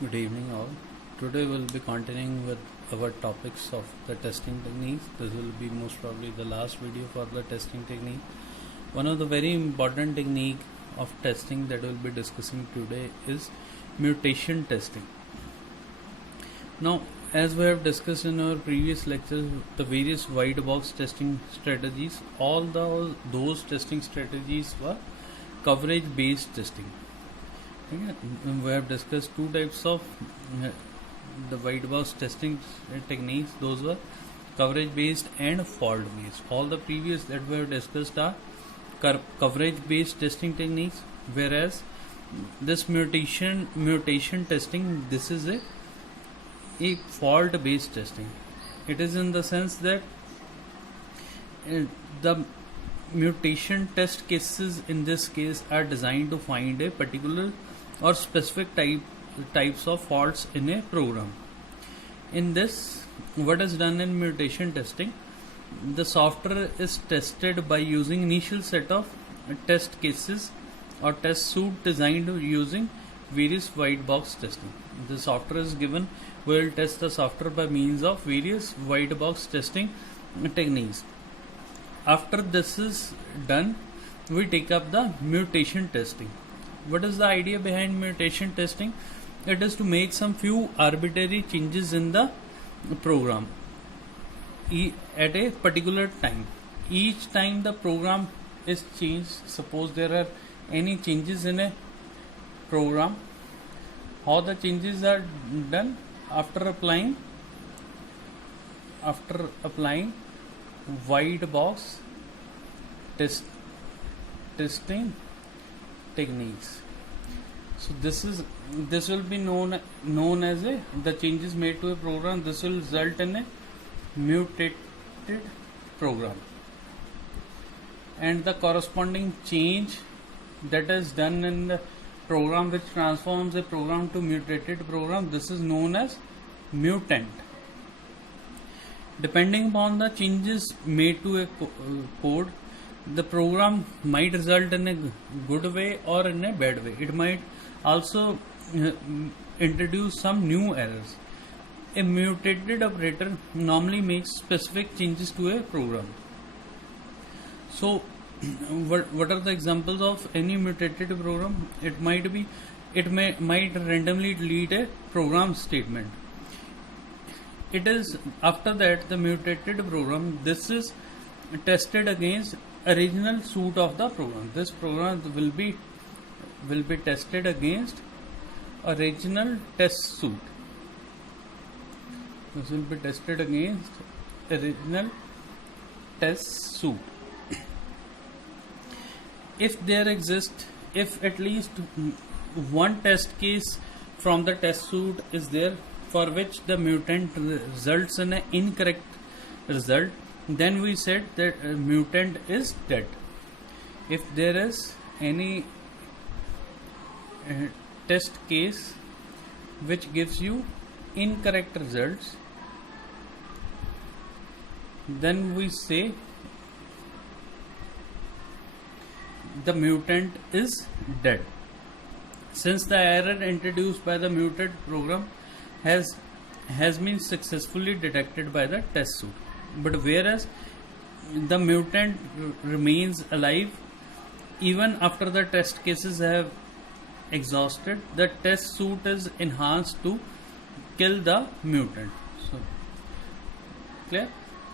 Good evening all. Today we'll be continuing with our topics of the testing techniques. This will be most probably the last video for the testing technique. One of the very important technique of testing that we'll be discussing today is mutation testing. Now, as we have discussed in our previous lectures, the various white box testing strategies, all those testing strategies were coverage based testing. Okay. We have discussed two types of the white box testing techniques. Those were coverage based and fault based. All the previous that we have discussed are coverage based testing techniques, whereas this mutation testing, this is a fault based testing. It is in the sense that the mutation test cases in this case are designed to find a particular or specific types of faults in a program. In this, what is done in mutation testing, the software is tested by using initial set of test cases or test suite designed using various white box testing. The software is given, we will test the software by means of various white box testing techniques. After this is done, we take up the mutation testing. What is the idea behind mutation testing? It is to make some few arbitrary changes in the program at a particular time. Each time the program is changed, suppose there are any changes in a program, how the changes are done after applying white box testing techniques. So this will be known as the changes made to a program. This will result in a mutated program, and the corresponding change that is done in the program which transforms a program to mutated program, this is known as mutant. Depending upon the changes made to a code, the program might result in a good way or in a bad way. It might also introduce some new errors. A mutated operator normally makes specific changes to a program. So what are the examples of any mutated program? It might randomly delete a program statement. It is after that the mutated program, this is tested against original suite of the program. This program will be tested against original test suite. This will be tested against original test suite. If at least one test case from the test suite is there for which the mutant results in an incorrect result, then we said that mutant is dead. If there is any test case which gives you incorrect results, then we say the mutant is dead. Since the error introduced by the mutant program has been successfully detected by the test suite, but whereas the mutant remains alive even after the test cases have exhausted, the test suite is enhanced to kill the mutant. So clear?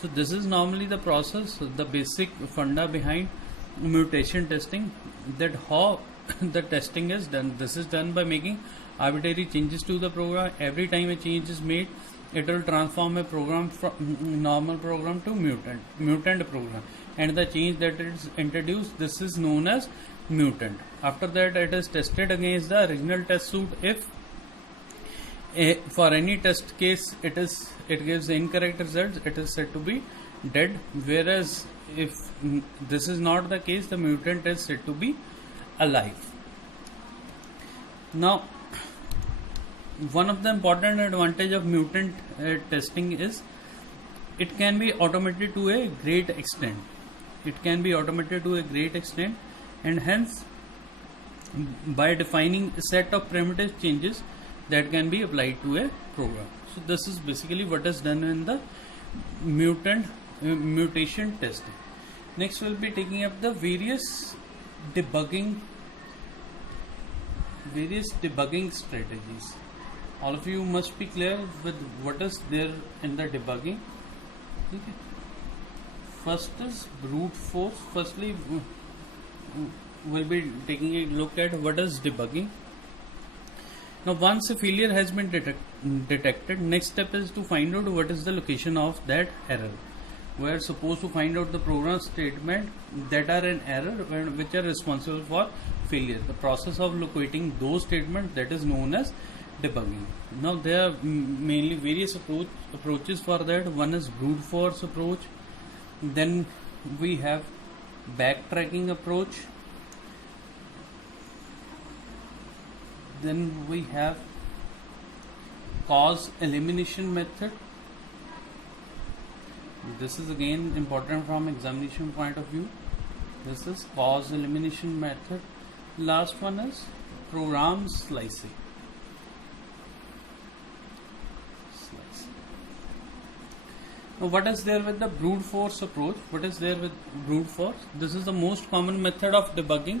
So this is normally the process, the basic funda behind mutation testing, that how the testing is done. This is done by making arbitrary changes to the program. Every time a change is made, it will transform a program from normal program to mutant program, and the change that is introduced, this is known as mutant. After that, it is tested against the original test suite. If for any test case it gives incorrect results, it is said to be dead, whereas if this is not the case, the mutant is said to be alive. Now, one of the important advantage of mutant testing is it can be automated to a great extent. And hence, by defining a set of primitive changes that can be applied to a program. So this is basically what is done in the mutation testing. Next we'll be taking up the various debugging strategies. All of you must be clear with what is there in the debugging. Okay. First is brute force. Firstly, we'll be taking a look at what is debugging. Now, once a failure has been detected, next step is to find out what is the location of that error. We are supposed to find out the program statement that are in error and which are responsible for failure. The process of locating those statements, that is known as debugging. Now there are mainly various approaches for that. One is brute force approach, then we have backtracking approach, then we have cause elimination method. This is again important from examination point of view. This is cause elimination method. Last one is program slicing. Now what is there with the brute force approach? What is there with brute force? This is the most common method of debugging,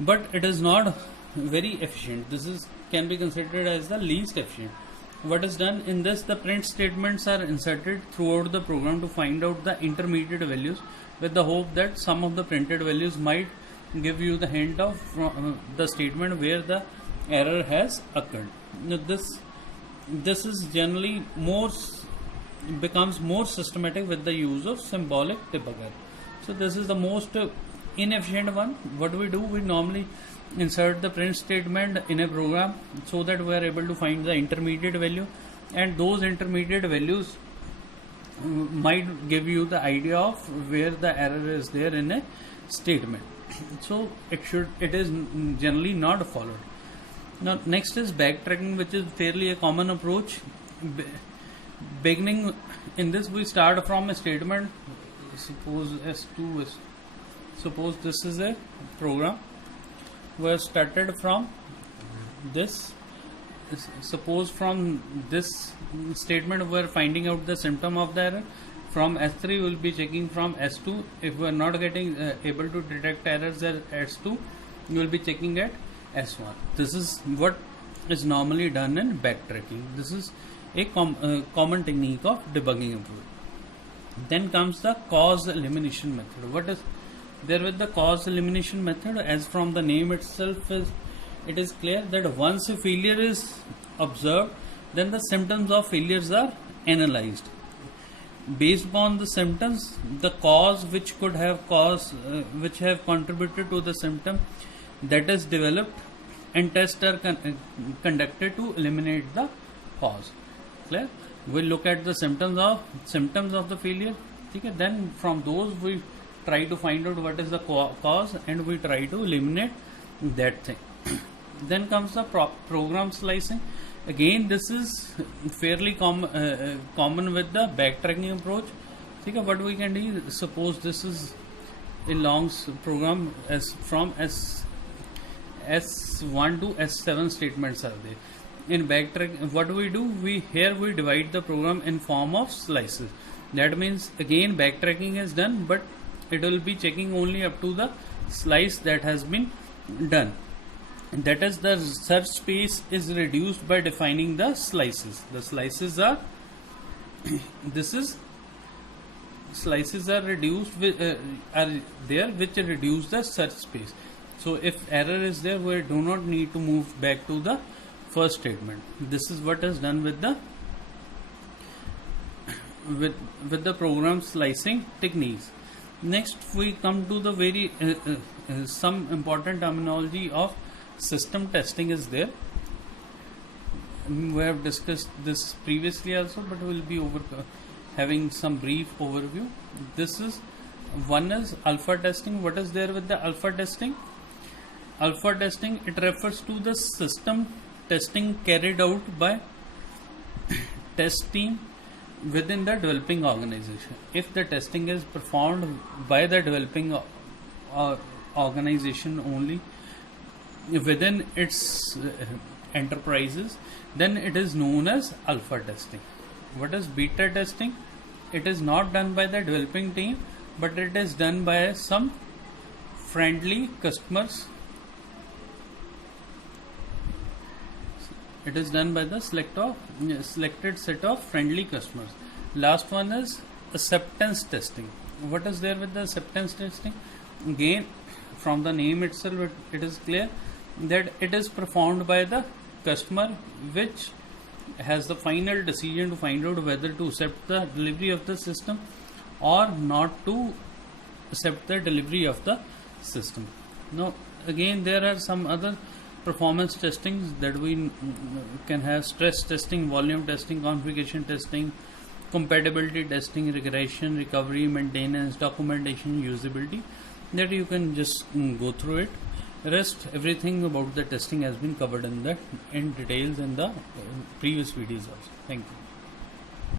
but it is not very efficient. This can be considered as the least efficient. What is done in this, the print statements are inserted throughout the program to find out the intermediate values, with the hope that some of the printed values might give you the hint of the statement where the error has occurred. Now this is generally becomes more systematic with the use of symbolic debugger. So this is the most inefficient one. What we do, we normally insert the print statement in a program so that we are able to find the intermediate value, and those intermediate values might give you the idea of where the error is there in a statement. So it is generally not followed. Now next is backtracking, which is fairly a common approach. Beginning in this, we start from a statement. Suppose S2 is, suppose this is a program. We have started from this. Suppose from this statement we are finding out the symptom of the error. From S3 we will be checking from S2. If we are not getting able to detect errors at S2, we will be checking at S1. This is what is normally done in backtracking. This is a common technique of debugging approach. Then comes the cause elimination method. What is there with the cause elimination method? As from the name itself, it is clear that once a failure is observed, then the symptoms of failures are analyzed. Based upon the symptoms, the cause which could have caused, which have contributed to the symptom, that is developed, and tests are conducted to eliminate the cause. Clear? We look at the symptoms of the failure. Okay? Then from those we try to find out what is the cause, and we try to eliminate that thing. Then comes the program slicing. Again, this is fairly common with the backtracking approach. Okay? What we can do, suppose this is a long program from S1 to S7 statements are there. In backtrack, what we do, we divide the program in form of slices. That means again backtracking is done, but it will be checking only up to the slice that has been done. That is, the search space is reduced by defining the slices. The slices are slices are reduced with, are there, which reduce the search space. So if error is there, we do not need to move back to the first statement. This is what is done with the program slicing techniques. Next we come to the very some important terminology of system testing is there. We have discussed this previously also, but we will be having some brief overview. This is one is alpha testing. What is there with the alpha testing? Alpha testing, it refers to the system testing carried out by test team within the developing organization. If the testing is performed by the developing organization only, within its enterprises, then it is known as alpha testing. What is beta testing? It is not done by the developing team, but it is done by some friendly customers. It is done by the selected set of friendly customers. Last one is acceptance testing. What is there with the acceptance testing? Again, from the name itself, it is clear that it is performed by the customer, which has the final decision to find out whether to accept the delivery of the system or not to accept the delivery of the system. Now, again, there are some other performance testings that we can have: stress testing, volume testing, configuration testing, compatibility testing, regression, recovery, maintenance, documentation, usability, that you can just go through it. Rest, everything about the testing has been covered in details in the previous videos also. Thank you.